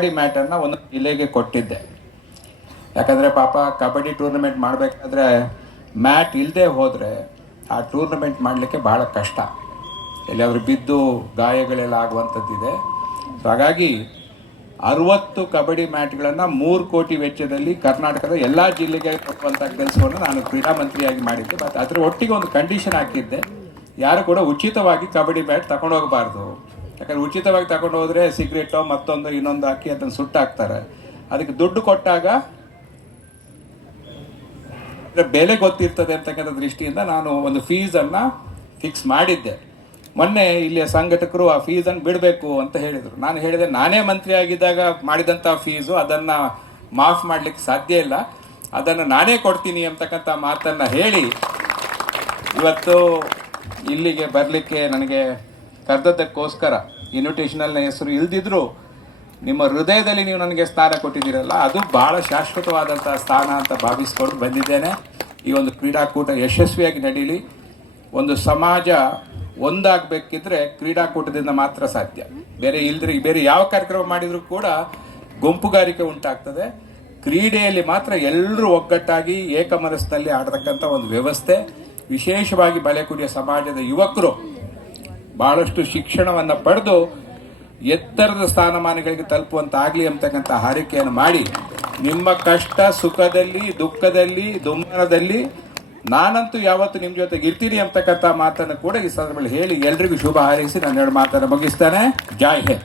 ಕಬಡ್ಡಿ ಮ್ಯಾಟನ್ನು ಒಂದು ಜಿಲ್ಲೆಗೆ ಕೊಟ್ಟಿದ್ದೆ. ಯಾಕಂದರೆ ಪಾಪ ಕಬಡ್ಡಿ ಟೂರ್ನಮೆಂಟ್ ಮಾಡಬೇಕಾದ್ರೆ ಮ್ಯಾಟ್ ಇಲ್ಲದೆ ಹೋದರೆ ಆ ಟೂರ್ನಮೆಂಟ್ ಮಾಡಲಿಕ್ಕೆ ಭಾಳ ಕಷ್ಟ, ಎಲ್ಲಿಯಾದರೂ ಬಿದ್ದು ಗಾಯಗಳೆಲ್ಲ ಆಗುವಂಥದ್ದಿದೆ. ಸೊ ಹಾಗಾಗಿ 60 ಕಬಡ್ಡಿ ಮ್ಯಾಟ್ಗಳನ್ನು 3 ಕೋಟಿ ವೆಚ್ಚದಲ್ಲಿ ಕರ್ನಾಟಕದ ಎಲ್ಲ ಜಿಲ್ಲೆಗೆ ಕೊಡುವಂಥ ಕೆಲಸವನ್ನು ನಾನು ಕ್ರೀಡಾ ಮಂತ್ರಿಯಾಗಿ ಮಾಡಿದ್ದೆ. ಮತ್ತು ಅದರ ಒಟ್ಟಿಗೆ ಒಂದು ಕಂಡೀಷನ್ ಹಾಕಿದ್ದೆ, ಯಾರು ಕೂಡ ಉಚಿತವಾಗಿ ಕಬಡ್ಡಿ ಮ್ಯಾಟ್ ತಗೊಂಡು ಹೋಗಬಾರ್ದು. ಯಾಕಂದರೆ ಉಚಿತವಾಗಿ ತಗೊಂಡು ಹೋದರೆ ಸಿಗರೇಟೋ ಮತ್ತೊಂದು ಇನ್ನೊಂದು ಹಾಕಿ ಅದನ್ನು ಸುಟ್ಟಾಕ್ತಾರೆ. ಅದಕ್ಕೆ ದುಡ್ಡು ಕೊಟ್ಟಾಗ ಬೆಲೆ ಗೊತ್ತಿರ್ತದೆ ಅಂತಕ್ಕಂಥ ದೃಷ್ಟಿಯಿಂದ ನಾನು ಒಂದು ಫೀಸನ್ನು ಫಿಕ್ಸ್ ಮಾಡಿದ್ದೆ. ಮೊನ್ನೆ ಇಲ್ಲಿಯ ಸಂಘಟಕರು ಆ ಫೀಸನ್ನು ಬಿಡಬೇಕು ಅಂತ ಹೇಳಿದರು. ನಾನು ಹೇಳಿದೆ, ನಾನೇ ಮಂತ್ರಿ ಆಗಿದ್ದಾಗ ಮಾಡಿದಂಥ ಫೀಸು ಅದನ್ನು ಮಾಫ್ ಮಾಡಲಿಕ್ಕೆ ಸಾಧ್ಯ ಇಲ್ಲ, ಅದನ್ನು ನಾನೇ ಕೊಡ್ತೀನಿ ಅಂತಕ್ಕಂಥ ಮಾತನ್ನು ಹೇಳಿ ಇವತ್ತು ಇಲ್ಲಿಗೆ ಬರಲಿಕ್ಕೆ ನನಗೆ ಕರೆದದ್ದಕ್ಕೋಸ್ಕರ ಇನ್ವಿಟೇಷನಲ್ನ ಹೆಸರು ಇಲ್ದಿದ್ರು ನಿಮ್ಮ ಹೃದಯದಲ್ಲಿ ನೀವು ನನಗೆ ಸ್ಥಾನ ಕೊಟ್ಟಿದ್ದೀರಲ್ಲ, ಅದು ಭಾಳ ಶಾಶ್ವತವಾದಂಥ ಸ್ಥಾನ ಅಂತ ಭಾವಿಸ್ಕೊಂಡು ಬಂದಿದ್ದೇನೆ. ಈ ಒಂದು ಕ್ರೀಡಾಕೂಟ ಯಶಸ್ವಿಯಾಗಿ ನಡೀಲಿ. ಒಂದು ಸಮಾಜ ಒಂದಾಗಬೇಕಿದ್ರೆ ಕ್ರೀಡಾಕೂಟದಿಂದ ಮಾತ್ರ ಸಾಧ್ಯ. ಬೇರೆ ಯಾವ ಕಾರ್ಯಕ್ರಮ ಮಾಡಿದರೂ ಕೂಡ ಗುಂಪುಗಾರಿಕೆ ಉಂಟಾಗ್ತದೆ. ಕ್ರೀಡೆಯಲ್ಲಿ ಮಾತ್ರ ಎಲ್ಲರೂ ಒಗ್ಗಟ್ಟಾಗಿ ಏಕಮನಸ್ಸಿನಲ್ಲಿ ಆಡತಕ್ಕಂಥ ಒಂದು ವ್ಯವಸ್ಥೆ. ವಿಶೇಷವಾಗಿ ಬಲೆಕುಡಿಯ ಸಮಾಜದ ಯುವಕರು ಬಹಳಷ್ಟು ಶಿಕ್ಷಣವನ್ನು ಪಡೆದು ಎತ್ತರದ ಸ್ಥಾನಮಾನಗಳಿಗೆ ತಲುಪುವಂತಾಗಲಿ ಅಂತಕ್ಕಂಥ ಹಾರೈಕೆಯನ್ನು ಮಾಡಿ, ನಿಮ್ಮ ಕಷ್ಟ ಸುಖದಲ್ಲಿ ದುಃಖದಲ್ಲಿ ದುಮ್ಮಾನದಲ್ಲಿ ನಾನಂತೂ ಯಾವತ್ತು ನಿಮ್ಮ ಜೊತೆಗೆ ಇರ್ತೀನಿ ಅಂತಕ್ಕಂಥ ಮಾತನ್ನು ಕೂಡ ಈ ಸಂದರ್ಭದಲ್ಲಿ ಹೇಳಿ ಎಲ್ರಿಗೂ ಶುಭ ಹಾರೈಸಿ ನಾನು 2 ಮಾತನ್ನು ಮುಗಿಸ್ತೇನೆ. ಜೈ ಹಿಂದ್.